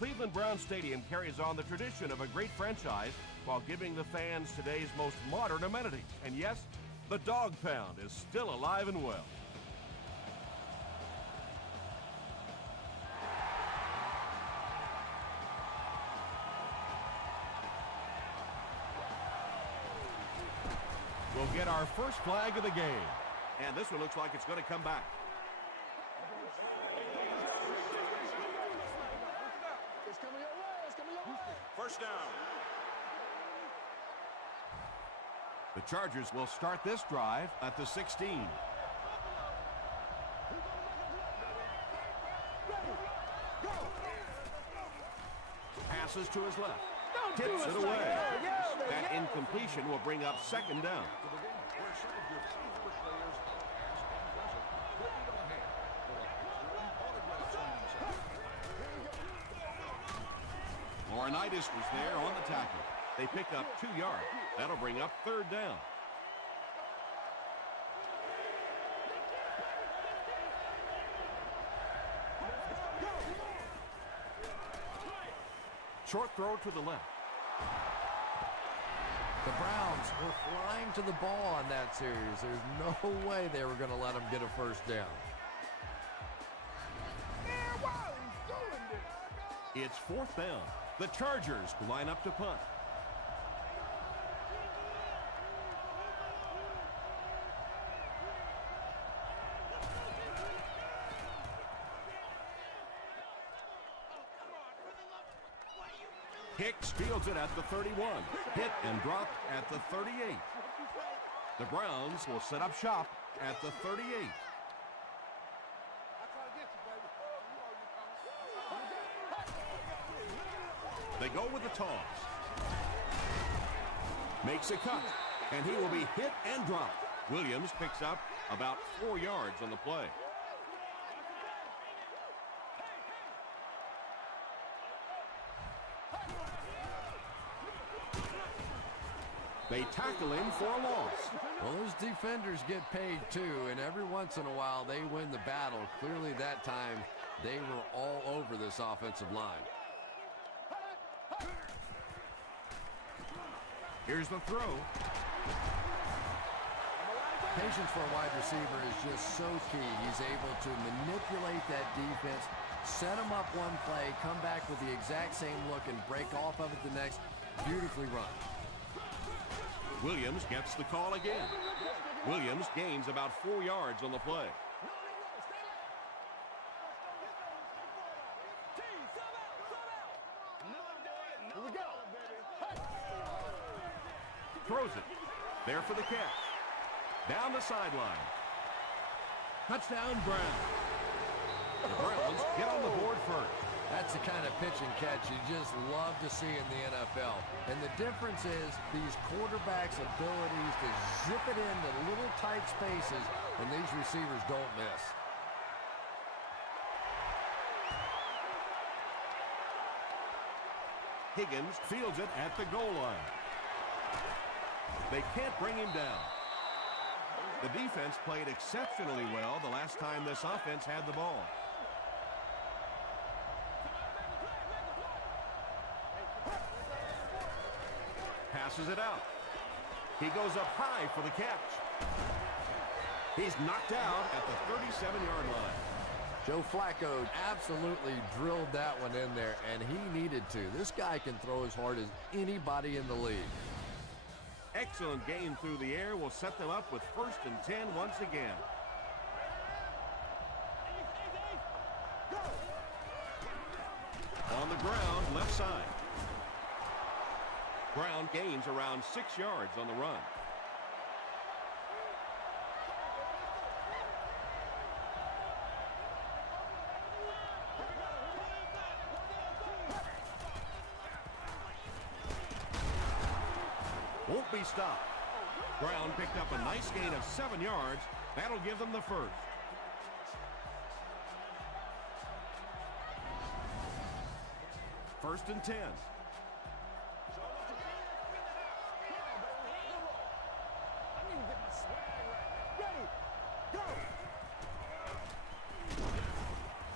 Cleveland Browns Stadium carries on the tradition of a great franchise while giving the fans today's most modern amenities. And yes, the Dog Pound is still alive and well. We'll get our first flag of the game. And this one looks like it's going to come back. First down. The Chargers will start this drive at the 16. Passes to his left. Tips it away. That incompletion will bring up second down. Laurinaitis was there on the tackle. They pick up 2 yards. That'll bring up third down. Short throw to the left. The Browns were flying to the ball on that series. There's no way they were going to let them get a first down. It's fourth down. The Chargers line up to punt. Hicks fields it at the 31. Hit and dropped at the 38. The Browns will set up shop at the 38. They go with the toss. Makes a cut, and he will be hit and dropped. Williams picks up about 4 yards on the play. They tackle him for a loss. Well, those defenders get paid too, and every once in a while they win the battle. Clearly that time they were all over this offensive line. Here's the throw. Patience for a wide receiver is just so key. He's able to manipulate that defense, set them up one play, come back with the exact same look, and break off of it the next. Beautifully run. Williams gets the call again. Williams gains about 4 yards on the play. Throws it. There for the catch. Down the sideline. Touchdown, Brown. The Browns get on the board first. That's the kind of pitch and catch you just love to see in the NFL. And the difference is these quarterbacks' abilities to zip it into little tight spaces, and these receivers don't miss. Higgins fields it at the goal line. They can't bring him down. The defense played exceptionally well the last time this offense had the ball. Passes it out. He goes up high for the catch. He's knocked out at the 37-yard line. Joe Flacco absolutely drilled that one in there, and he needed to. This guy can throw as hard as anybody in the league. Excellent game through the air will set them up with 1st and 10 once again. On the ground, left side. Brown gains around 6 yards on the run. Won't be stopped. Brown picked up a nice gain of 7 yards. That'll give them the first. First and 10.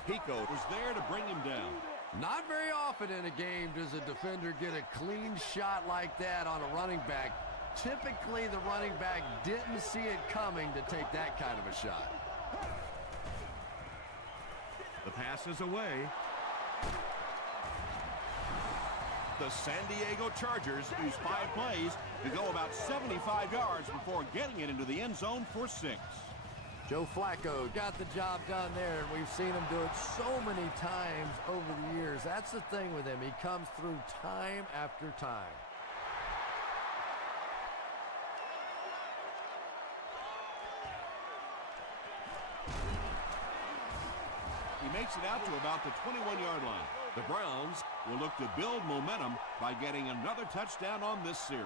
Pico was there to bring him down. Not very often in a game does a defender get a clean shot like that on a running back. Typically, the running back didn't see it coming to take that kind of a shot. The pass is away. The San Diego Chargers use 5 plays to go about 75 yards before getting it into the end zone for 6. Joe Flacco got the job done there, and we've seen him do it so many times over the years. That's the thing with him. He comes through time after time. He makes it out to about the 21-yard line. The Browns will look to build momentum by getting another touchdown on this series.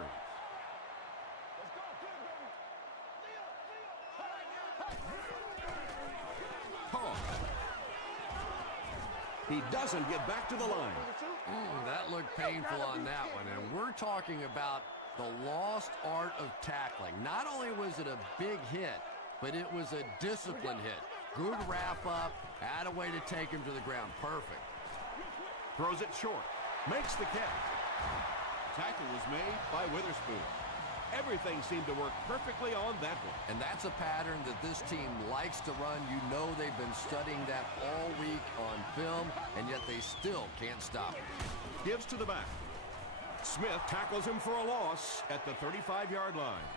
He doesn't get back to the line. That looked painful on that one. And we're talking about the lost art of tackling. Not only was it a big hit, but it was a disciplined hit. Good wrap up, had a way to take him to the ground. Perfect. Throws it short. Makes the catch. Tackle was made by Witherspoon. Everything seemed to work perfectly on that one. And that's a pattern that this team likes to run. You know they've been studying that all week on film, and yet they still can't stop it. Gives to the back. Smith tackles him for a loss at the 35-yard line.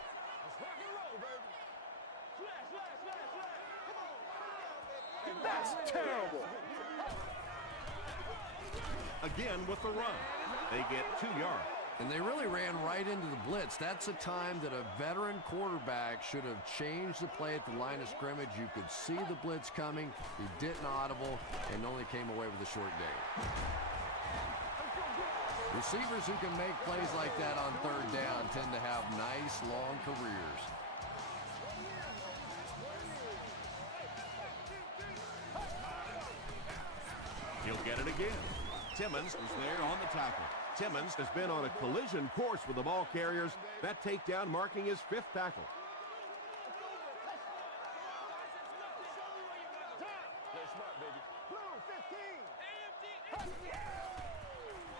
That's terrible. Again with the run. They get 2 yards. And they really ran right into the blitz. That's a time that a veteran quarterback should have changed the play at the line of scrimmage. You could see the blitz coming. He didn't audible and only came away with a short gain. Receivers who can make plays like that on third down tend to have nice, long careers. He'll get it again. Timmons is there on the tackle. Timmons has been on a collision course with the ball carriers. That takedown marking his 5th tackle.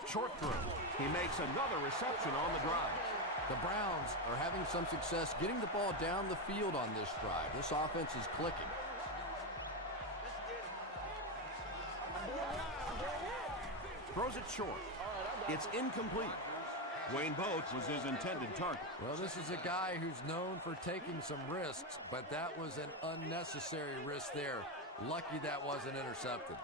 Short throw. He makes another reception on the drive. The Browns are having some success getting the ball down the field on this drive. This offense is clicking. Throws it short. It's incomplete. Wayne Boats was his intended target. Well, this is a guy who's known for taking some risks, but that was an unnecessary risk there. Lucky that wasn't intercepted.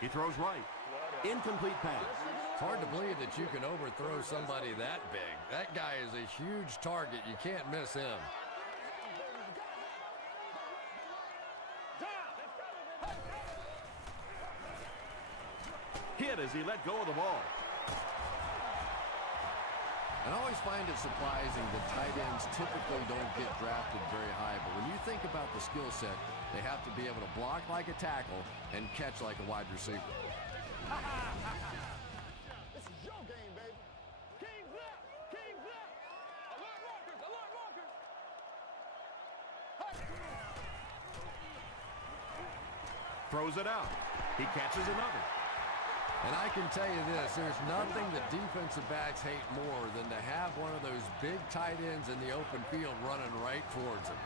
He throws right. Incomplete pass. It's hard to believe that you can overthrow somebody that big. That guy is a huge target. You can't miss him. Hit as he let go of the ball. I always find it surprising that tight ends typically don't get drafted very high, but when you think about the skill set, they have to be able to block like a tackle and catch like a wide receiver. This is your game, baby. Kings left! Kings left! Alert markers! Alert markers! Throws it out. He catches another. And I can tell you this, there's nothing that defensive backs hate more than to have one of those big tight ends in the open field running right towards them.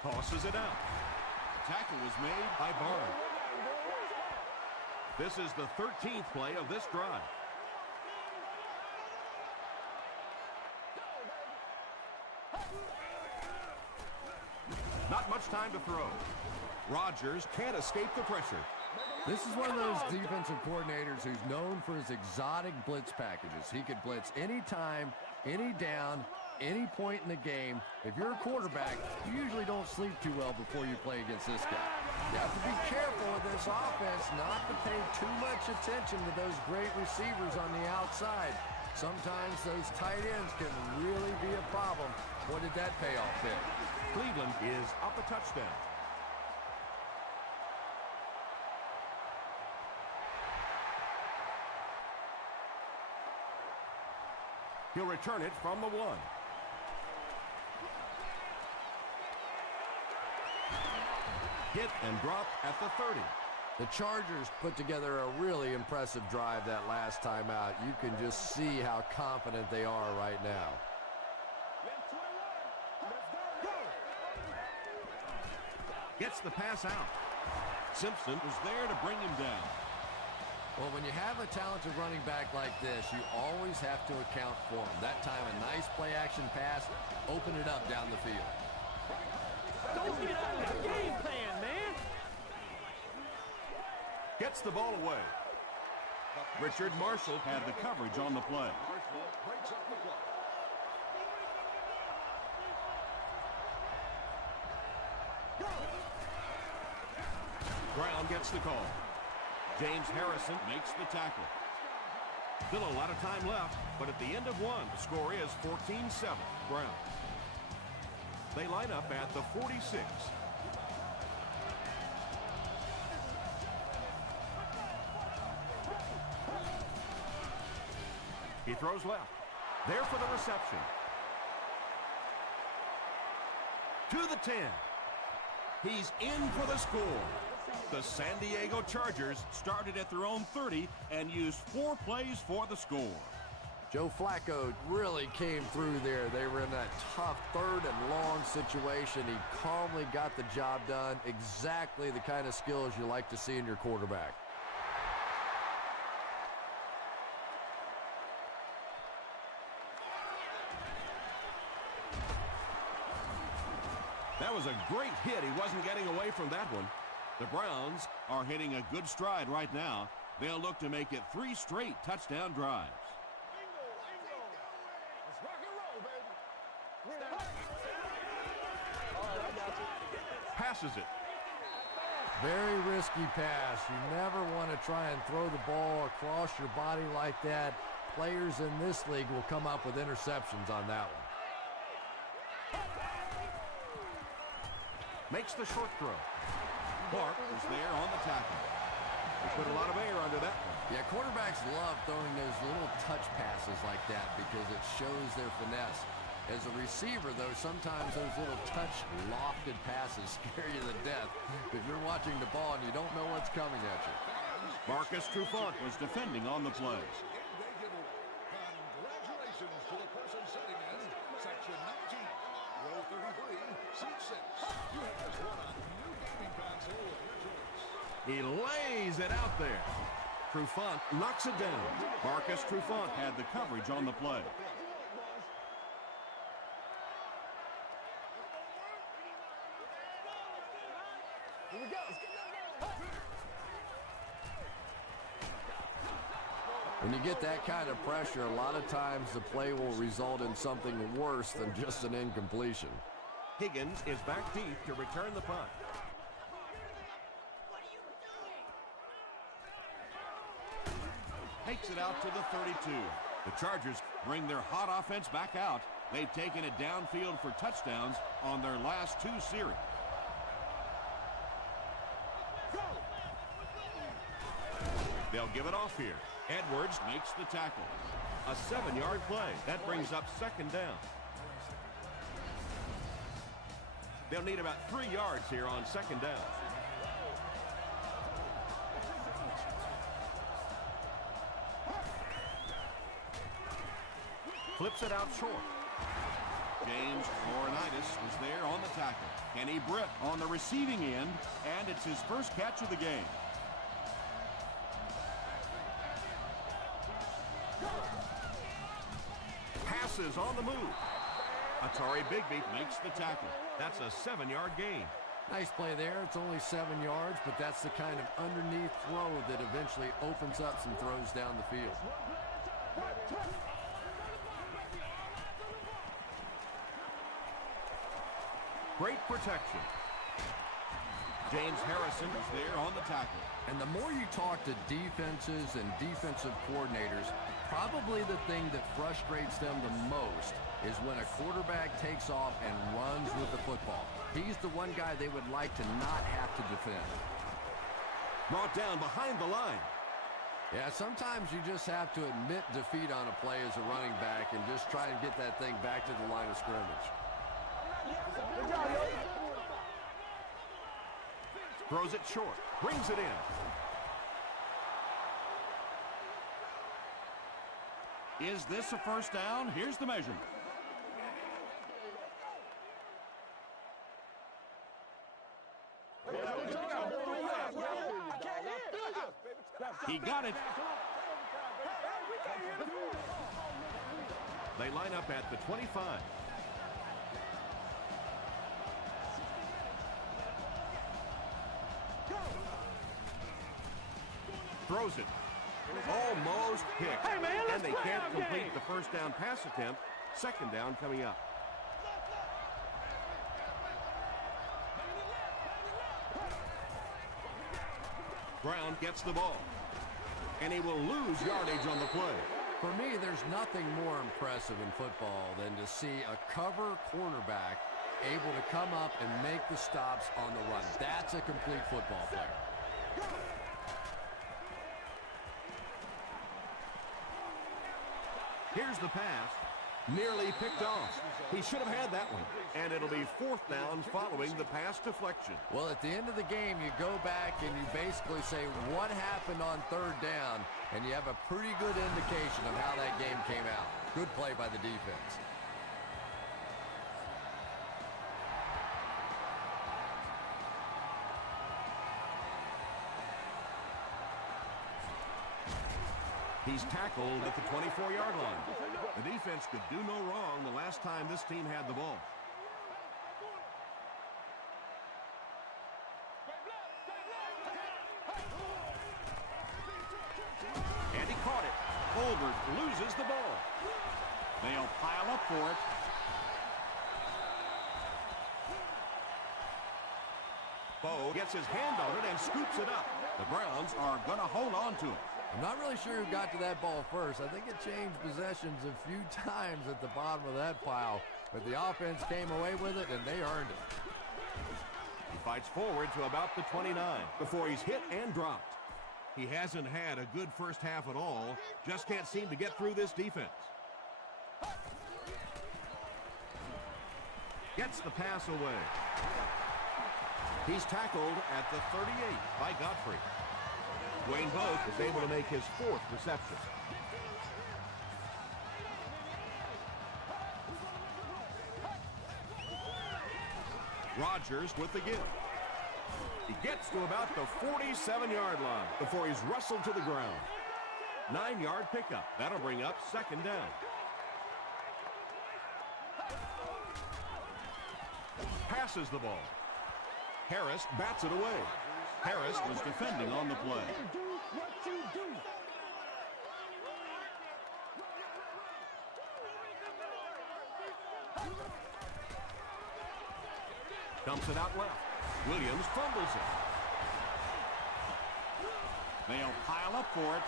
Tosses it out. Tackle was made by Barnes. This is the 13th play of this drive. Not much time to throw. Rodgers can't escape the pressure. This is one of those defensive coordinators who's known for his exotic blitz packages. He could blitz anytime, any down, any point in the game. If you're a quarterback, you usually don't sleep too well before you play against this guy. You have to be careful with this offense not to pay too much attention to those great receivers on the outside. Sometimes those tight ends can really be a problem. What did that pay off there? Cleveland is up a touchdown. He'll return it from the 1. Hit and drop at the 30. The Chargers put together a really impressive drive that last time out. You can just see how confident they are right now. Gets the pass out. Simpson was there to bring him down. Well, when you have a talented running back like this, you always have to account for him. That time, a nice play-action pass, open it up down the field. Don't get out of the game plan, man. Gets the ball away. Richard Marshall had the coverage on the play. Brown gets the call. James Harrison makes the tackle. Still a lot of time left, but at the end of 1, the score is 14-7, Brown. They line up at the 46. He throws left. There for the reception. To the 10. He's in for the score. The San Diego Chargers started at their own 30 and used 4 plays for the score. Joe Flacco really came through there. They were in that tough 3rd and long situation. He calmly got the job done. Exactly the kind of skills you like to see in your quarterback. That was a great hit. He wasn't getting away from that one. The Browns are hitting a good stride right now. They'll look to make it 3 straight touchdown drives. Let's rock and roll, baby. Passes it. Very risky pass. You never want to try and throw the ball across your body like that. Players in this league will come up with interceptions on that one. Makes the short throw. Clark is there on the tackle. He put a lot of air under that one. Yeah, quarterbacks love throwing those little touch passes like that because it shows their finesse. As a receiver, though, sometimes those little touch lofted passes scare you to death because you're watching the ball and you don't know what's coming at you. Marcus Trufant was defending on the play. Congratulations to the person sitting in section 19, row 33, seat 6. You have just won a new gaming console of your choice. He lays it out there. Trufant knocks it down. Marcus Trufant had the coverage on the play. Here we go. When you get that kind of pressure, a lot of times the play will result in something worse than just an incompletion. Higgins is back deep to return the punt. Takes it out to the 32. The Chargers bring their hot offense back out. They've taken it downfield for touchdowns on their last 2 series. They'll give it off here. Edwards makes the tackle. A 7-yard play. That brings up 2nd down. They'll need about 3 yards here on 2nd down. Flips it out short. James Laurinaitis was there on the tackle. Kenny Britt on the receiving end, and it's his first catch of the game. Passes on the move. Atari Bigby makes the tackle. That's a 7-yard gain. Nice play there. It's only 7 yards, but that's the kind of underneath throw that eventually opens up some throws down the field. Great protection. James Harrison is there on the tackle. And the more you talk to defenses and defensive coordinators, probably the thing that frustrates them the most is when a quarterback takes off and runs with the football. He's the one guy they would like to not have to defend. Brought down behind the line. Yeah, sometimes you just have to admit defeat on a play as a running back and just try and get that thing back to the line of scrimmage. Good job, yo. Throws it short. Brings it in. Is this a first down? Here's the measurement. He got it. They line up at the 25. Throws it. Almost picked. Hey, man, let's and they play can't our complete game. the first down pass attempt. Second down coming up. Brown gets the ball. And he will lose yardage on the play. For me, there's nothing more impressive in football than to see a cover cornerback able to come up and make the stops on the run. That's a complete football player. Here's the pass. Nearly picked off. He should have had that one. And it'll be fourth down following the pass deflection. Well, at the end of the game, you go back and you basically say what happened on third down, and you have a pretty good indication of how that game came out. Good play by the defense. He's tackled at the 24-yard line. The defense could do no wrong the last time this team had the ball. And he caught it. Olbert loses the ball. They'll pile up for it. Bo gets his hand on it and scoops it up. The Browns are going to hold on to it. I'm not really sure who got to that ball first. I think it changed possessions a few times at the bottom of that pile, but the offense came away with it, and they earned it. He fights forward to about the 29 before he's hit and dropped. He hasn't had a good first half at all. Just can't seem to get through this defense. Gets the pass away. He's tackled at the 38 by Godfrey. Wayne Boak is able to make his fourth reception. Rodgers with the give. He gets to about the 47-yard line before he's wrestled to the ground. 9-yard pickup. That'll bring up second down. Passes the ball. Harris bats it away. Harris was defending on the play. Do what you do. Dumps it out left. Williams fumbles it. They'll pile up for it.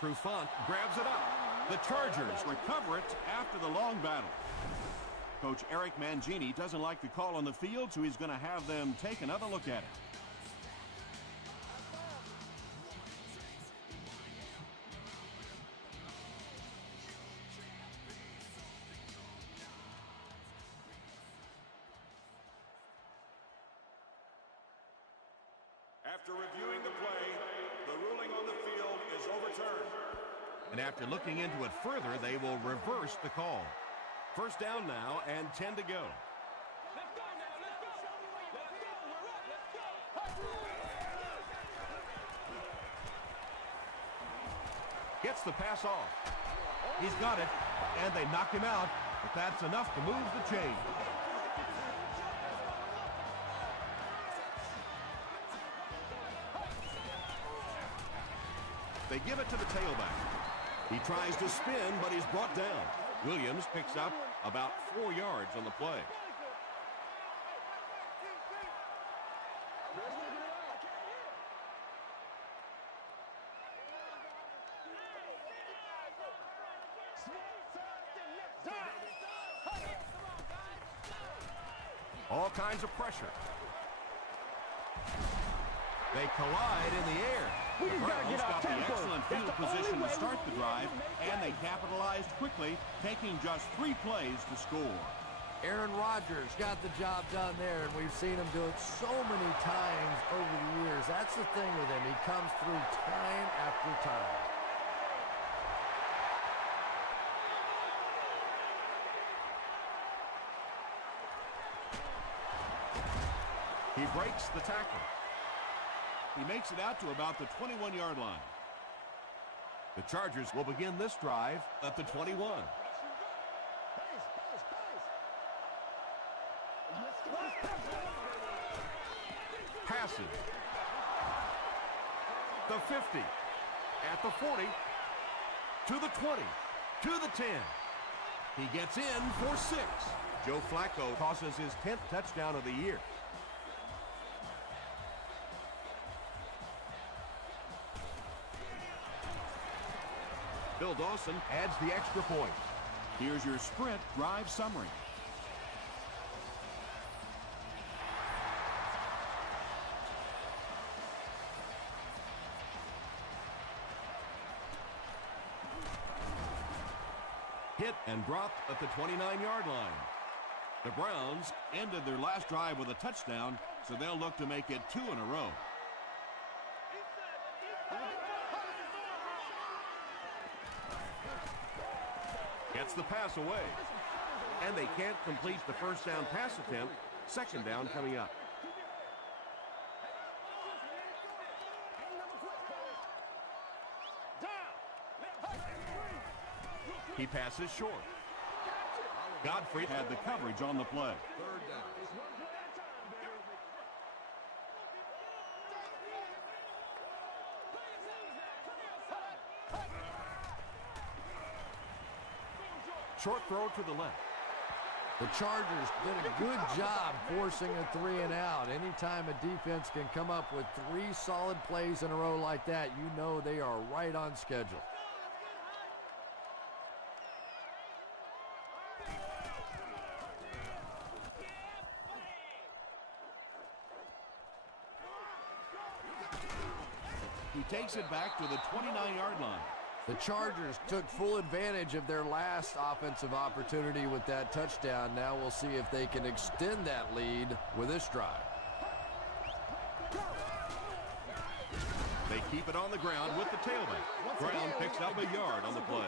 Trufant grabs it up. The Chargers recover it after the long battle. Coach Eric Mangini doesn't like the call on the field, so he's going to have them take another look at it. After reviewing the play, the ruling on the field is overturned. And after looking into it further, they will reverse the call. First down now and 10 to go. Gets the pass off. He's got it, and they knock him out, but that's enough to move the chain. They give it to the tailback. He tries to spin, but he's brought down. Williams picks up about 4 yards on the play. All kinds of pressure. They collide in the air. We The just gotta get Browns our got the tempo. excellent That's field the only position to way start we're the gonna drive, make and they plays. capitalized quickly, taking just 3 plays to score. Aaron Rodgers got the job done there, and we've seen him do it so many times over the years. That's the thing with him. He comes through time after time. He breaks the tackle. He makes it out to about the 21-yard line. The Chargers will begin this drive at the 21. Passes. The 50. At the 40. To the 20. To the 10. He gets in for 6. Joe Flacco tosses his 10th touchdown of the year. Bill Dawson adds the extra point. Here's your sprint drive summary. Hit and dropped at the 29-yard line. The Browns ended their last drive with a touchdown, so they'll look to make it 2 in a row. Gets the pass away. And they can't complete the first down pass attempt. Second down coming up. He passes short. Godfrey had the coverage on the play. Third down. Short throw to the left. The Chargers did a good job forcing a 3 and out. Anytime a defense can come up with 3 solid plays in a row like that, you know they are right on schedule. He takes it back to the 29-yard line. The Chargers took full advantage of their last offensive opportunity with that touchdown. Now we'll see if they can extend that lead with this drive. They keep it on the ground with the tailback. Brown picks up a yard on the play.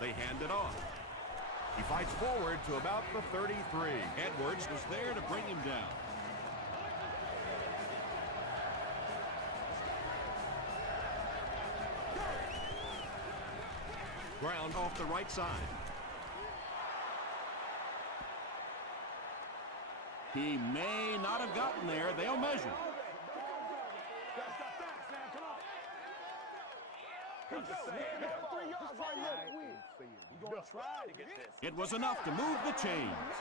They hand it off. He fights forward to about the 33. Edwards was there to bring him down. Ground off the right side. He may not have gotten there. They'll measure. It was enough to move the chains.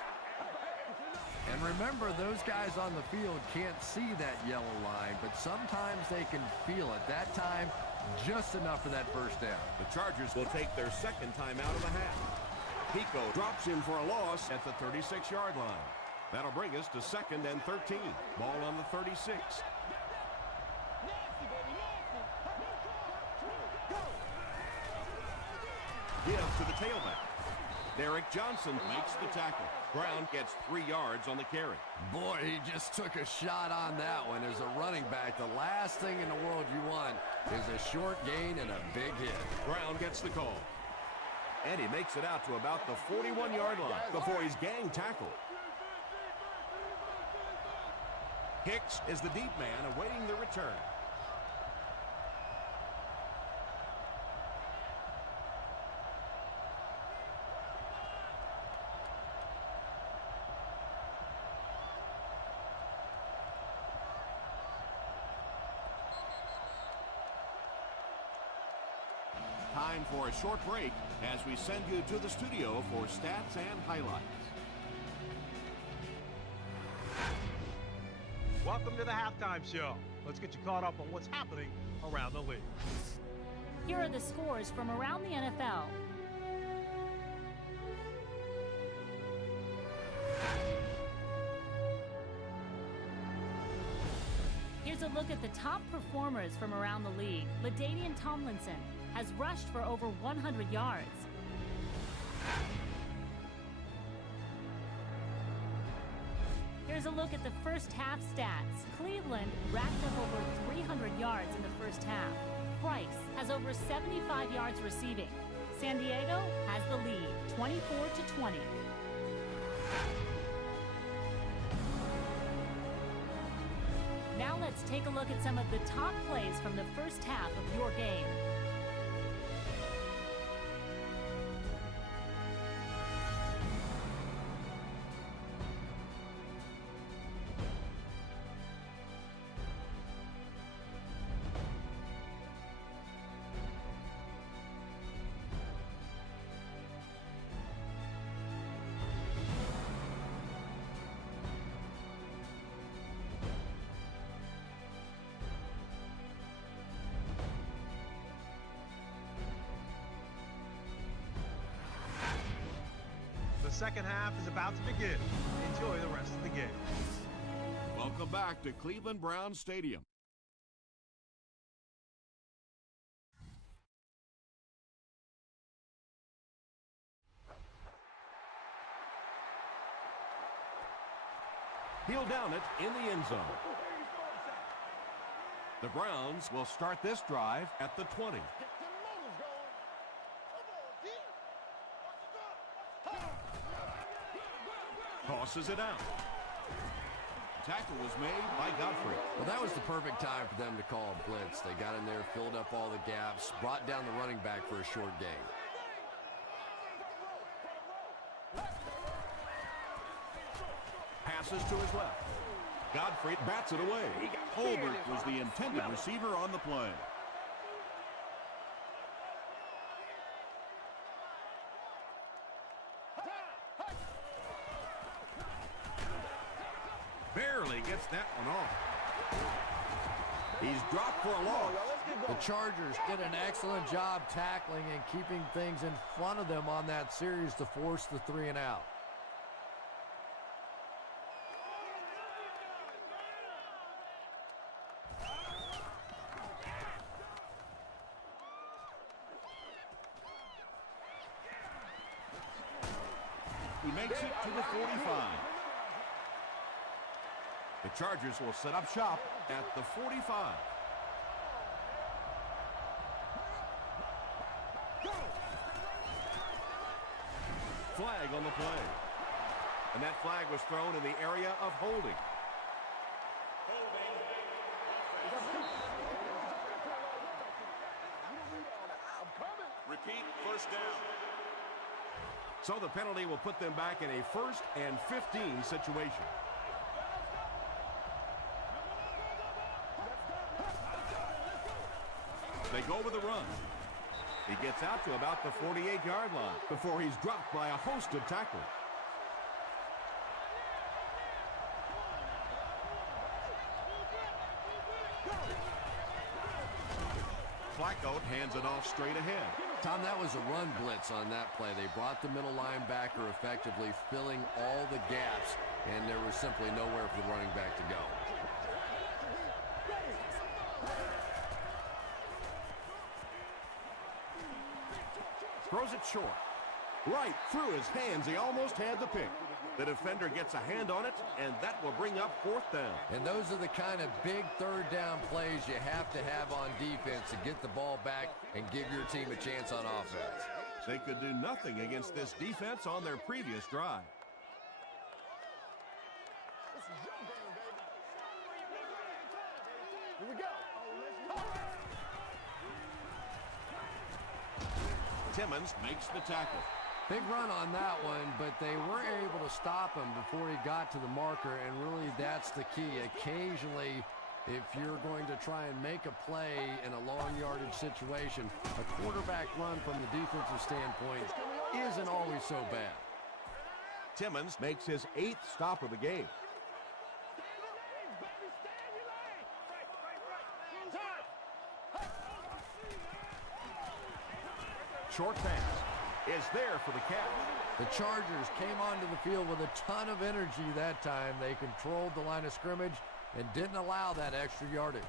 And remember, those guys on the field can't see that yellow line, but sometimes they can feel it. That time, just enough for that first down. The Chargers will take their second time out of the half. Pico drops him for a loss at the 36-yard line. That'll bring us to 2nd and 13. Ball on the 36. Give to the tailback. Derek Johnson makes the tackle. Brown gets 3 yards on the carry. Boy, he just took a shot on that one. As a running back, the last thing in the world you want is a short gain and a big hit. Brown gets the call. And he makes it out to about the 41-yard line before he's gang tackled. Hicks is the deep man awaiting the return. Time for a short break as we send you to the studio for stats and highlights. Welcome to the halftime show. Let's get you caught up on what's happening around the league. Here are the scores from around the NFL. Here's a look at the top performers from around the league. LaDainian Tomlinson has rushed for over 100 yards. Here's a look at the first half stats. Cleveland racked up over 300 yards in the first half. Price has over 75 yards receiving. San Diego has the lead, 24-20. Now let's take a look at some of the top plays from the first half of your game. The second half is about to begin. Enjoy the rest of the game. Welcome back to Cleveland Browns Stadium. He'll down it in the end zone. The Browns will start this drive at the 20. Tosses it out. Tackle was made by Godfrey. Well, that was the perfect time for them to call a blitz. They got in there, filled up all the gaps, brought down the running back for a short gain. Passes to his left. Godfrey bats it away. Holbert was the intended receiver on the play. Barely gets that one off. He's dropped for a loss. The Chargers did an excellent job tackling and keeping things in front of them on that series to force the 3-and-out. He makes it to the 45. The Chargers will set up shop at the 45. Flag on the play. And that flag was thrown in the area of holding. Repeat, first down. So the penalty will put them back in a 1st and 15 situation. They go with a run. He gets out to about the 48-yard line before he's dropped by a host of tacklers. Flacco hands it off straight ahead. Tom, that was a run blitz on that play. They brought the middle linebacker effectively filling all the gaps, and there was simply nowhere for the running back to go. Throws it short. Right through his hands. He almost had the pick. The defender gets a hand on it, and that will bring up 4th down. And those are the kind of big 3rd down plays you have to have on defense to get the ball back and give your team a chance on offense. They could do nothing against this defense on their previous drive. This is your game, baby. Here we go. Timmons makes the tackle. Big run on that one, but they were able to stop him before he got to the marker, and really that's the key. Occasionally, if you're going to try and make a play in a long yardage situation, a quarterback run from the defensive standpoint isn't always so bad. Timmons makes his 8th stop of the game. Short pass is there for the catch. The Chargers came onto the field with a ton of energy that time. They controlled the line of scrimmage, and didn't allow that extra yardage.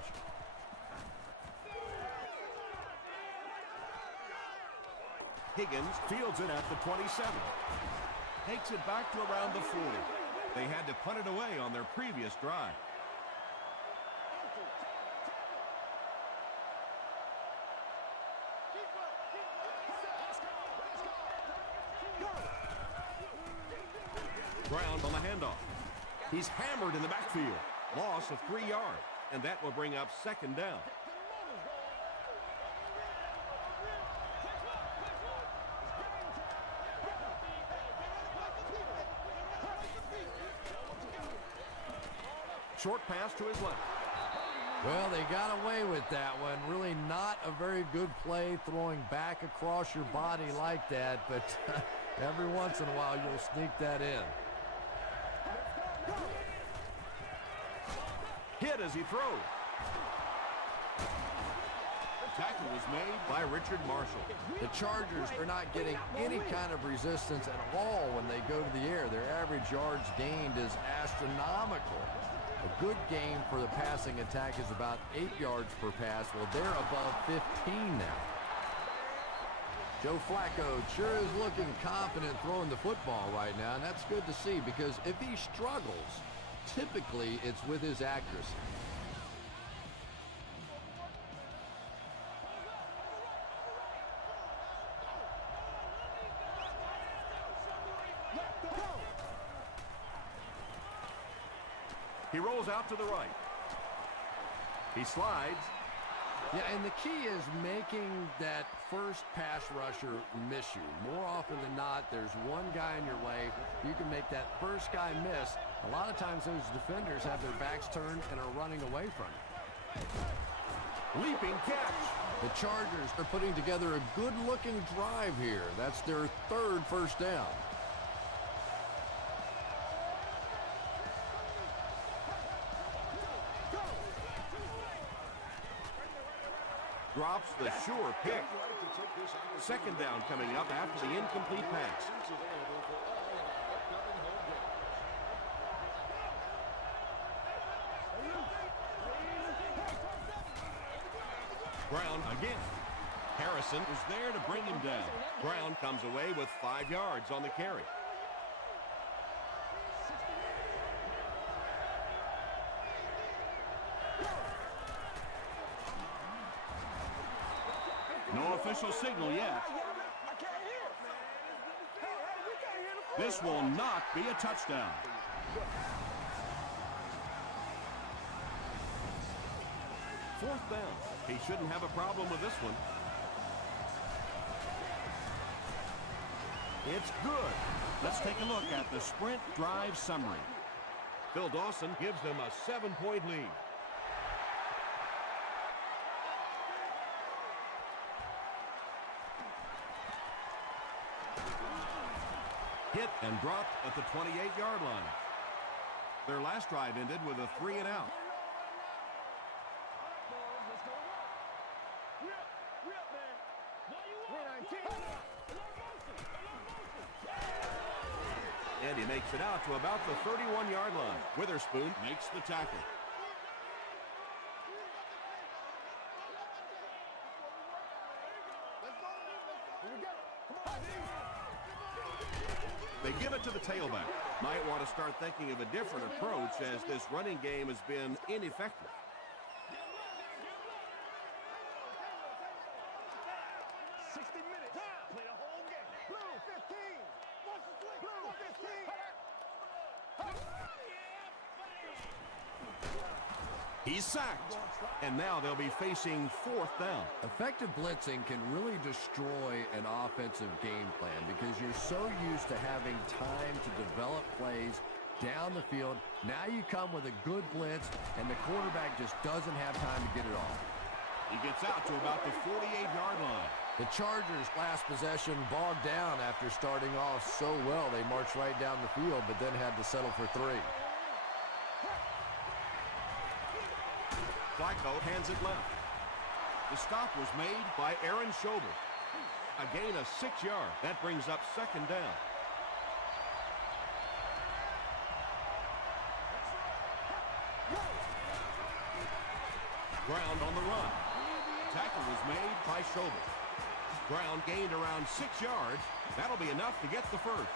Higgins fields it at the 27. Takes it back to around the 40. They had to punt it away on their previous drive. Brown on the handoff. He's hammered in the backfield. Loss of 3 yards, and that will bring up second down. Short pass to his left. Well, they got away with that one. Really not a very good play throwing back across your body like that, but every once in a while you'll sneak that in. Hit as he throws. The tackle was made by Richard Marshall. The Chargers are not getting any kind of resistance at all when they go to the air. Their average yards gained is astronomical. A good game for the passing attack is about 8 yards per pass. Well, they're above 15 now. Joe Flacco sure is looking confident throwing the football right now, and that's good to see because if he struggles, typically it's with his accuracy. He rolls out to the right. He slides. Yeah, and the key is making that first pass rusher miss you. More often than not, there's one guy in your way. You can make that first guy miss. A lot of times those defenders have their backs turned and are running away from it. Leaping catch. The Chargers are putting together a good-looking drive here. That's their third first down. Drops the sure pick. Second down coming up after the incomplete pass. Brown again. Harrison was there to bring him down. Brown comes away with 5 yards on the carry. No official signal yet. This will not be a touchdown. Fourth down. He shouldn't have a problem with this one. It's good. Let's take a look at the sprint drive summary. Phil Dawson gives them a 7-point lead. Hit and dropped at the 28-yard line. Their last drive ended with a 3-and-out. And he makes it out to about the 31-yard line. Witherspoon makes the tackle. They give it to the tailback. Might want to start thinking of a different approach as this running game has been ineffective. He's sacked, and now they'll be facing fourth down. Effective blitzing can really destroy an offensive game plan because you're so used to having time to develop plays down the field. Now you come with a good blitz, and the quarterback just doesn't have time to get it off. He gets out to about the 48-yard line. The Chargers' last possession bogged down after starting off so well. They marched right down the field, but then had to settle for 3. Flacco hands it left. The stop was made by Aaron Schobel. A gain of 6 yards. That brings up second down. ground on the run. Tackle was made by Schobel. Ground gained around 6 yards. That'll be enough to get the first.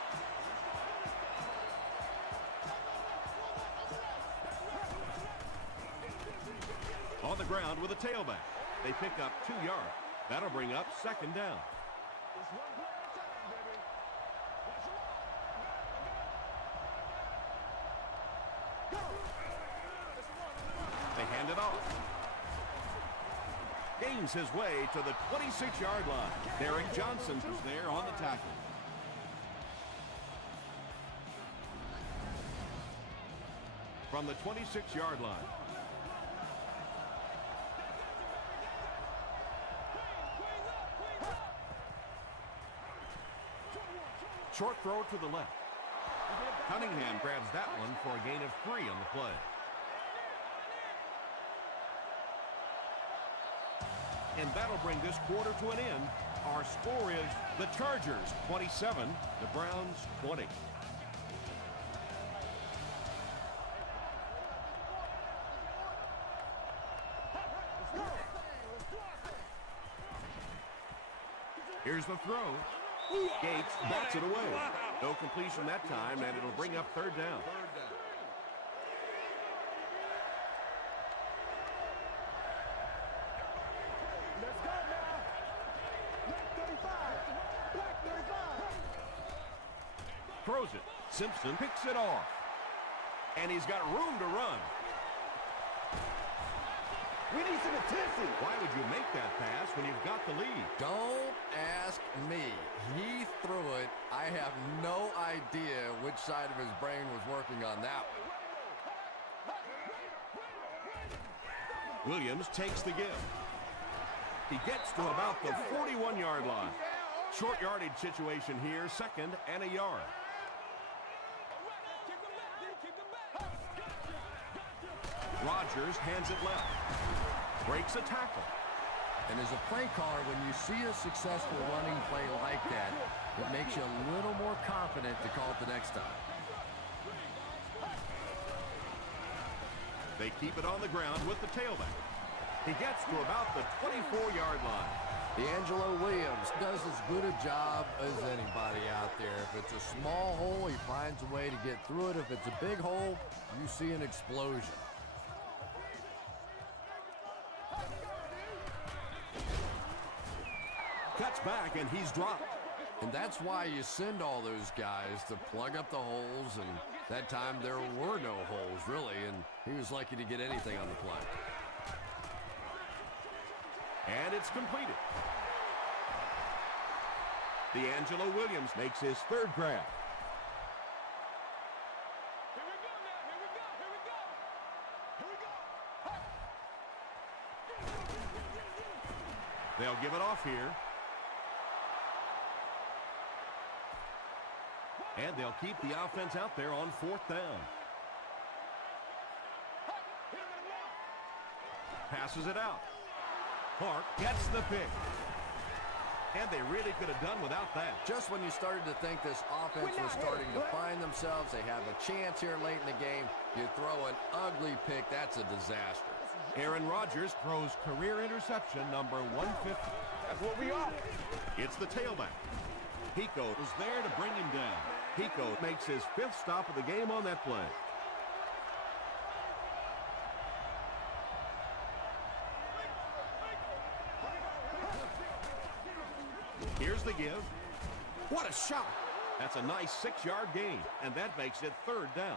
On the ground with a tailback. They pick up 2 yards. That'll bring up second down. They hand it off. Gains his way to the 26-yard line. Derek Johnson is there on the tackle. From the 26-yard line. Short throw to the left. Cunningham grabs that one for a gain of 3 on the play. And that'll bring this quarter to an end. Our score is the Chargers 27, the Browns 20. Here's the throw. Gates bats it away. No completion that time, and it'll bring up third down. Let's go now. Black 35. Black 35. Throws it. Simpson picks it off. And he's got room to run. We need some attention. Why would you make that pass when you've got the lead? Don't ask me. He threw it. I have no idea which side of his brain was working on that one. Williams takes the give. He gets to about the 41-yard line. Short yardage situation here, second and a yard. Rodgers hands it left. Breaks a tackle. And as a play caller, when you see a successful running play like that, it makes you a little more confident to call it the next time. They keep it on the ground with the tailback. He gets to about the 24-yard line. D'Angelo Williams does as good a job as anybody out there. If it's a small hole, he finds a way to get through it. If it's a big hole, you see an explosion. Cuts back, and he's dropped. And that's why you send all those guys to plug up the holes, and that time there were no holes, really, and he was lucky to get anything on the play. And it's completed. D'Angelo Williams makes his third grab. Here we go now. Here we go. Here we go. Here we go. They'll give it off here. And they'll keep the offense out there on fourth down. Passes it out. Clark gets the pick. And they really could have done without that. Just when you started to think this offense was starting to find themselves, they have a chance here late in the game, you throw an ugly pick, that's a disaster. Aaron Rodgers throws career interception number 150. That's what we are. It's the tailback. Pico is there to bring him down. Pico makes his 5th stop of the game on that play. Here's the give. What a shot! That's a nice 6-yard gain, and that makes it third down.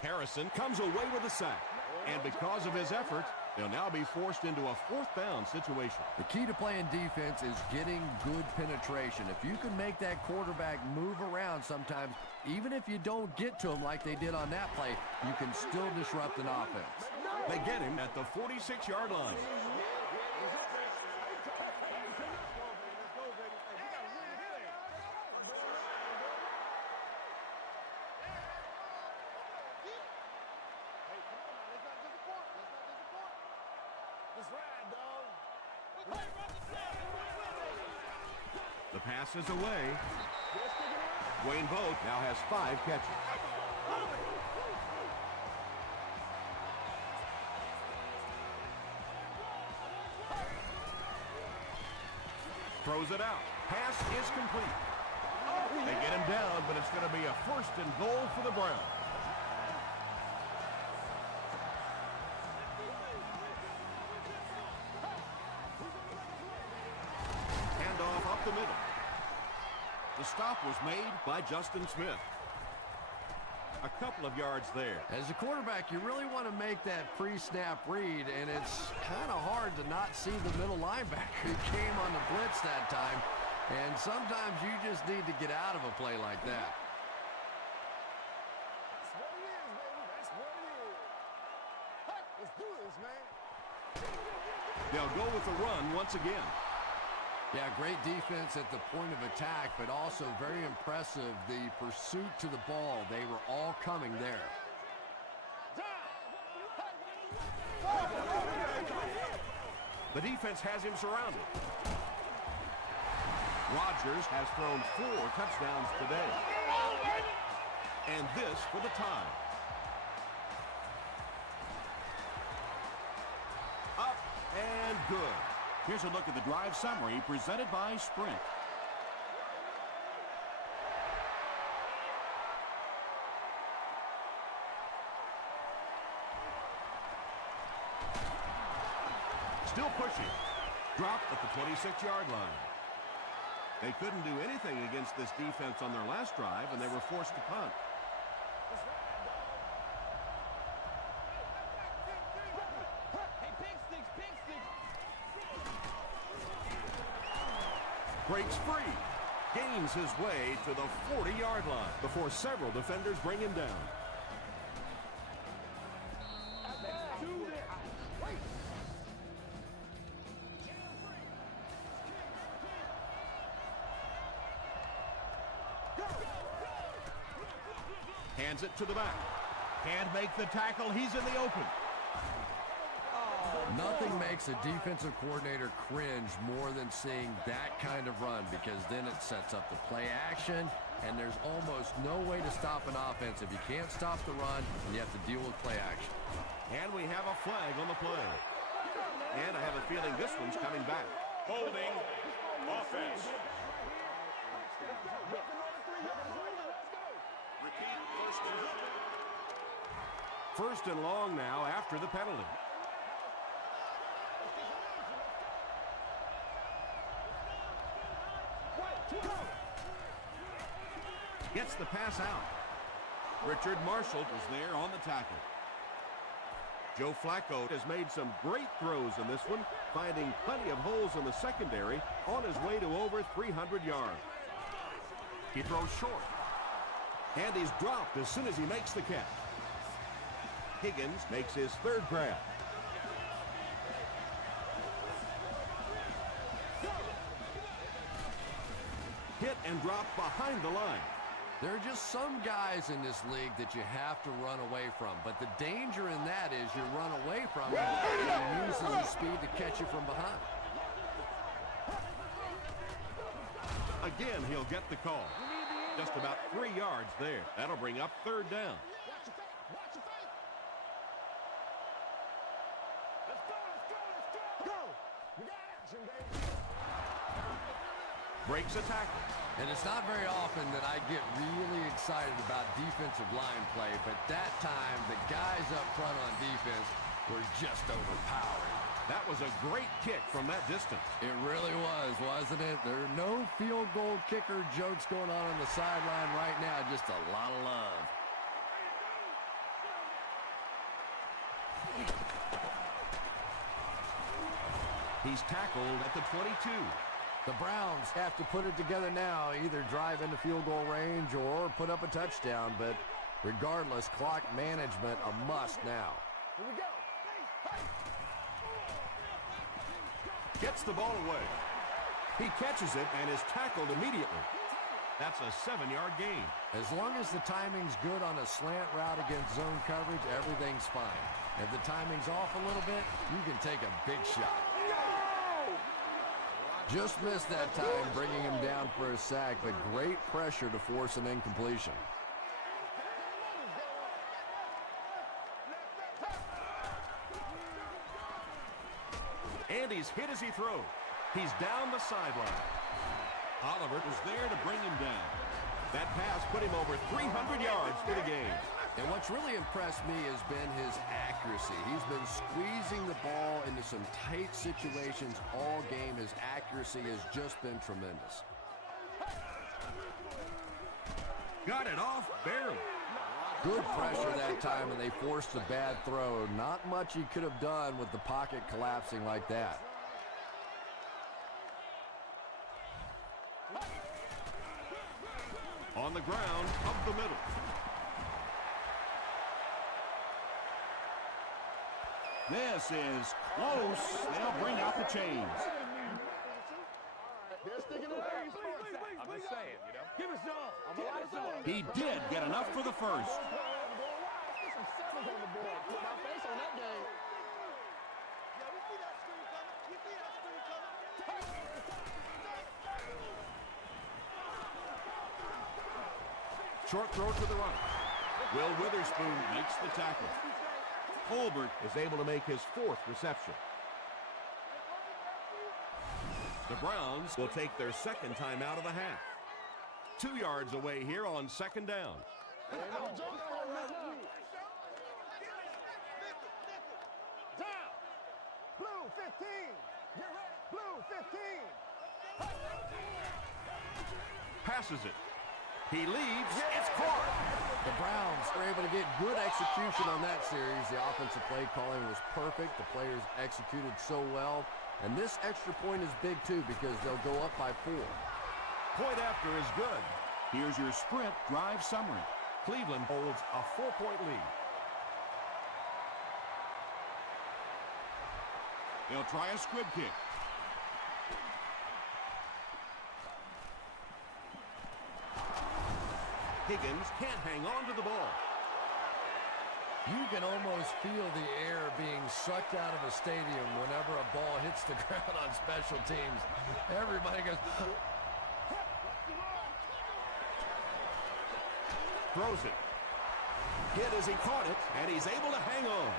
Harrison comes away with a sack. And because of his effort, they'll now be forced into a fourth down situation. The key to playing defense is getting good penetration. If you can make that quarterback move around sometimes, even if you don't get to him like they did on that play, you can still disrupt an offense. They get him at the 46-yard line. The pass is away. Wayne Boat now has 5 catches. Throws it out. Pass is complete. They get him down, but it's going to be a 1st and goal for the Browns. Handoff up the middle. The stop was made by Justin Smith. A couple of yards there. As a quarterback, you really want to make that pre-snap read, and it's kind of hard to not see the middle linebacker. He came on the blitz that time, and sometimes you just need to get out of a play like that. That's what it is, baby. That's what it is. Hey, let's do this, man. They'll go with the run once again. Yeah, great defense at the point of attack, but also very impressive, the pursuit to the ball. They were all coming there. The defense has him surrounded. Rodgers has thrown 4 touchdowns today. And this for the tie. Up and good. Here's a look at the drive summary presented by Sprint. Still pushing. Dropped at the 26-yard line. They couldn't do anything against this defense on their last drive, and they were forced to punt. Breaks free. Gains his way to the 40-yard line before several defenders bring him down. Hands it to the back. Can't make the tackle. He's in the open. Nothing makes a defensive coordinator cringe more than seeing that kind of run, because then it sets up the play action, and there's almost no way to stop an offense if you can't stop the run and you have to deal with play action. And we have a flag on the play. And I have a feeling this one's coming back. Holding offense. Repeat, 1st and long. 1st and long now after the penalty. Gets the pass out. Richard Marshall is there on the tackle. Joe Flacco has made some great throws in this one, finding plenty of holes in the secondary on his way to over 300 yards. He throws short. And he's dropped as soon as he makes the catch. Higgins makes his 3rd grab. Hit and dropped behind the line. There are just some guys in this league that you have to run away from, but the danger in that is you run away from him and he uses his speed to catch you from behind. Again, he'll get the call. Just about 3 yards there. That'll bring up 3rd down. Watch your feet. Watch your feet. Let's go, let's go, let's go. Go. We got action, baby. Breaks a tackle. And it's not very often that I get really excited about defensive line play, but that time the guys up front on defense were just overpowering. That was a great kick from that distance. It really was, wasn't it? There are no field goal kicker jokes going on the sideline right now, just a lot of love. He's tackled at the 22. The Browns have to put it together now, either drive into field goal range or put up a touchdown, but regardless, clock management a must now. Here we go. Gets the ball away. He catches it and is tackled immediately. That's a 7-yard gain. As long as the timing's good on a slant route against zone coverage, everything's fine. If the timing's off a little bit, you can take a big shot. Just missed that time, bringing him down for a sack, but great pressure to force an incompletion. And he's hit as he throws. He's down the sideline. Oliver was there to bring him down. That pass put him over 300 yards for the game. And what's really impressed me has been his accuracy. He's been squeezing the ball into some tight situations all game. His accuracy has just been tremendous. Got it off barely. Good pressure that time, and they forced a bad throw. Not much he could have done with the pocket collapsing like that. On the ground, up the middle. This is close. They'll bring out the chains. They're sticking it out. I'm just saying, you know. Give us some. He did get enough for the first. Get some sevens on the board. Put my face on that game. Short throw to the right. Will Witherspoon makes the tackle. Holbert is able to make his fourth reception. The Browns will take their second time out of the half. 2 yards away here on second down. Down. Blue 15. Blue 15. Passes it. He leaves. It's caught. The Browns were able to get good execution on that series. The offensive play calling was perfect. The players executed so well. And this extra point is big, too, because they'll go up by 4. Point after is good. Here's your sprint drive summary. Cleveland holds a 4-point lead. They'll try a squib kick. Higgins can't hang on to the ball. You can almost feel the air being sucked out of a stadium whenever a ball hits the ground on special teams. Everybody goes... Throws it. Hit as he caught it, and he's able to hang on.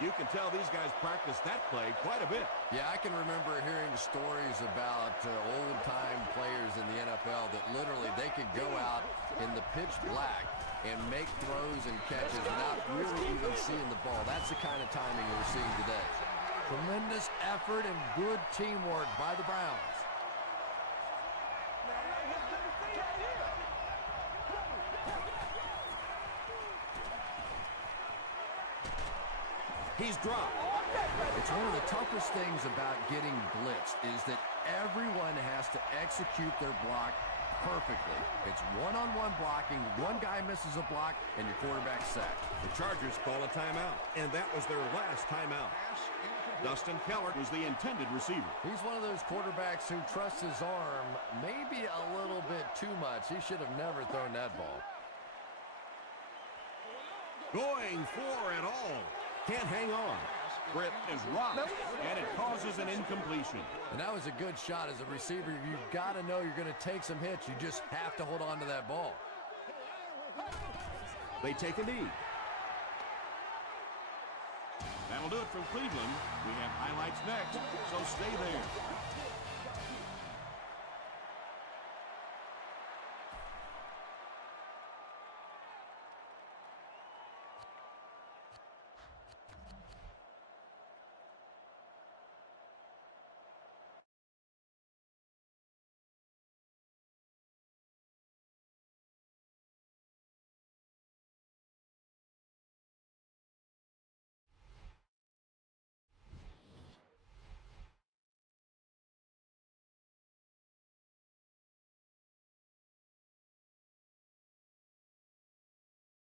You can tell these guys practice that play quite a bit. Yeah, I can remember hearing stories about old-time players in the NFL that literally they could go out in the pitch black and make throws and catches without really even seeing the ball. That's the kind of timing we're seeing today. Tremendous effort and good teamwork by the Browns. He's dropped. It's one of the toughest things about getting blitzed is that everyone has to execute their block perfectly. It's one-on-one blocking. One guy misses a block, and your quarterback's sacked. The Chargers call a timeout, and that was their last timeout. Dustin Keller was the intended receiver. He's one of those quarterbacks who trusts his arm maybe a little bit too much. He should have never thrown that ball. Going for it all. Can't hang on. Britt is rocked, and it causes an incompletion. And that was a good shot as a receiver. You've got to know you're going to take some hits. You just have to hold on to that ball. They take a knee. That'll do it from Cleveland. We have highlights next, so stay there.